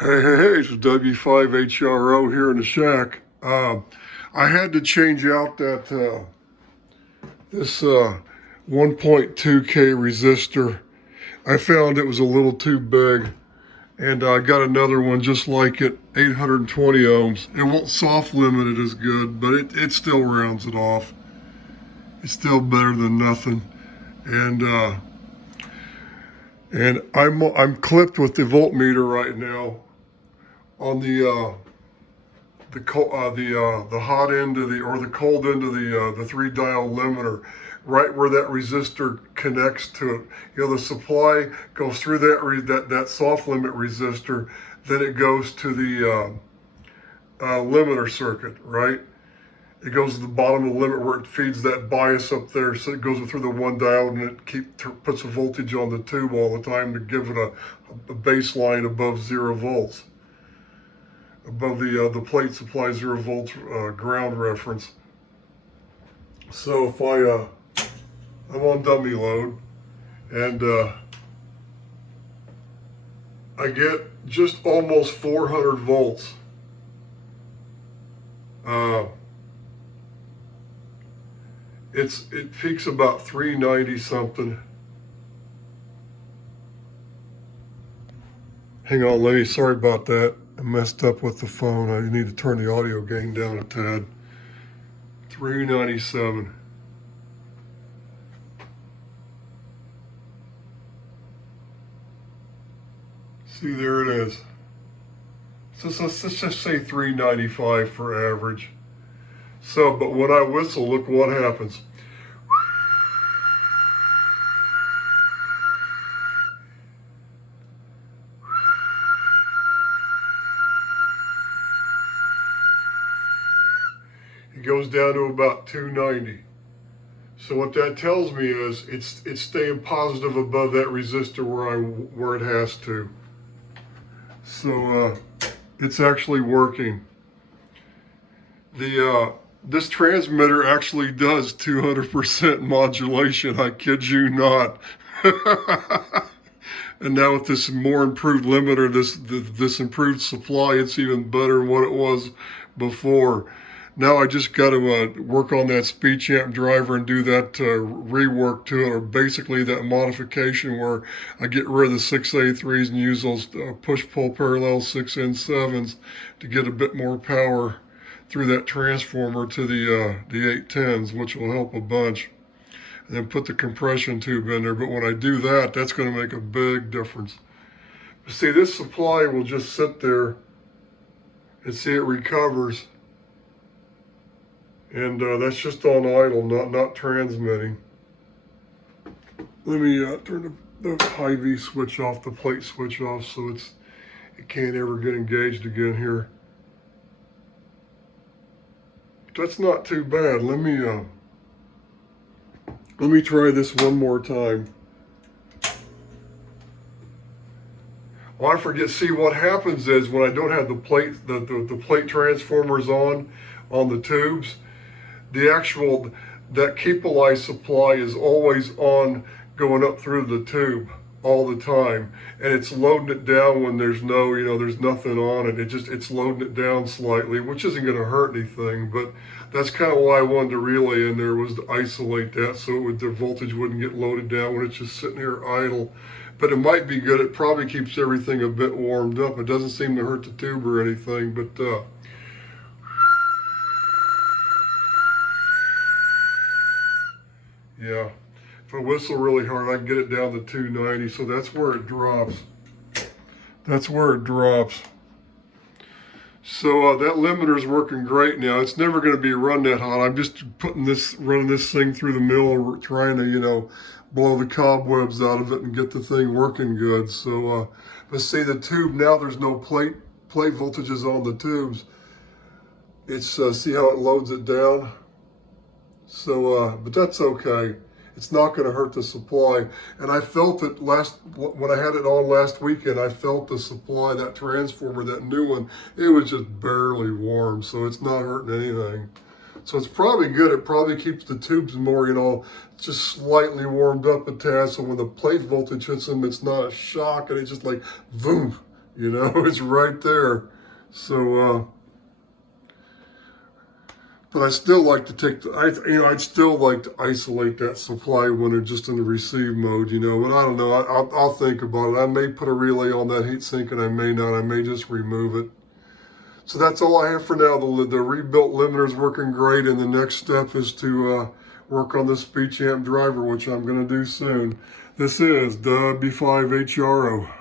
Hey, it's W5HRO here in the shack. I had to change out that this 1.2K resistor. I found it was a little too big, and I got another one just like it, 820 ohms. It won't soft limit it as good, but it still rounds it off. It's still better than nothing. And I'm clipped with the voltmeter right now on the hot end of the cold end of the 3-dial limiter, right where that resistor connects to it. You know, the supply goes through that soft limit resistor, then it goes to the limiter circuit, right? It goes to the bottom of the limit where it feeds that bias up there, so it goes through the 1 diode and it puts a voltage on the tube all the time to give it a baseline above 0 volts. Above the plate supply 0 volts ground reference. So if I'm on dummy load and I get just almost 400 volts. It peaks about 390 something. Hang on, sorry about that. I messed up with the phone. I need to turn the audio gain down a tad. 397. See, there it is. So let's just say 395 for average. So, but when I whistle, look what happens. It goes down to about 290. So what that tells me is it's staying positive above that resistor where it has to. So it's actually working. This transmitter actually does 200% modulation. I kid you not. And now with this more improved limiter, this improved supply, it's even better than what it was before. Now I just got to work on that speech amp driver and do that rework to it, or basically that modification where I get rid of the 6A3s and use those push-pull parallel 6N7s to get a bit more power through that transformer to the 810s, which will help a bunch. And then put the compression tube in there. But when I do that, that's going to make a big difference. But see, this supply will just sit there and see it recovers. And that's just on idle, not transmitting. Let me turn the high V switch off, the plate switch off, so it can't ever get engaged again here. But that's not too bad. Let me try this one more time. Oh, I forget. See, what happens is when I don't have the plate transformers on the tubes, that keep alive supply is always on, going up through the tube all the time, and it's loading it down when there's nothing on it. It's loading it down slightly, which isn't going to hurt anything, but that's kind of why I wanted to relay in there, was to isolate that so the voltage wouldn't get loaded down when it's just sitting here idle. But it might be good. It probably keeps everything a bit warmed up. It doesn't seem to hurt the tube or anything, but yeah, if I whistle really hard, I can get it down to 290, so that's where it drops. That's where it drops. So that limiter is working great now. It's never going to be run that hot. I'm just running this thing through the mill, trying to, blow the cobwebs out of it and get the thing working good. So, let's see the tube now. There's no plate voltages on the tubes. It's see how it loads it down. So, but that's okay. It's not going to hurt the supply. And I felt it when I had it on last weekend, I felt the supply, that transformer, that new one, it was just barely warm. So it's not hurting anything. So it's probably good. It probably keeps the tubes more, just slightly warmed up a tad. So when the plate voltage hits them, it's not a shock and it's just like, boom, You know, it's right there. So, but I still like to take I'd still like to isolate that supply when it's just in the receive mode, you know. But I don't know. I'll think about it. I may put a relay on that heatsink, and I may not. I may just remove it. So that's all I have for now. The rebuilt limiter is working great, and the next step is to work on the speed champ driver, which I'm going to do soon. This is the B5HRO.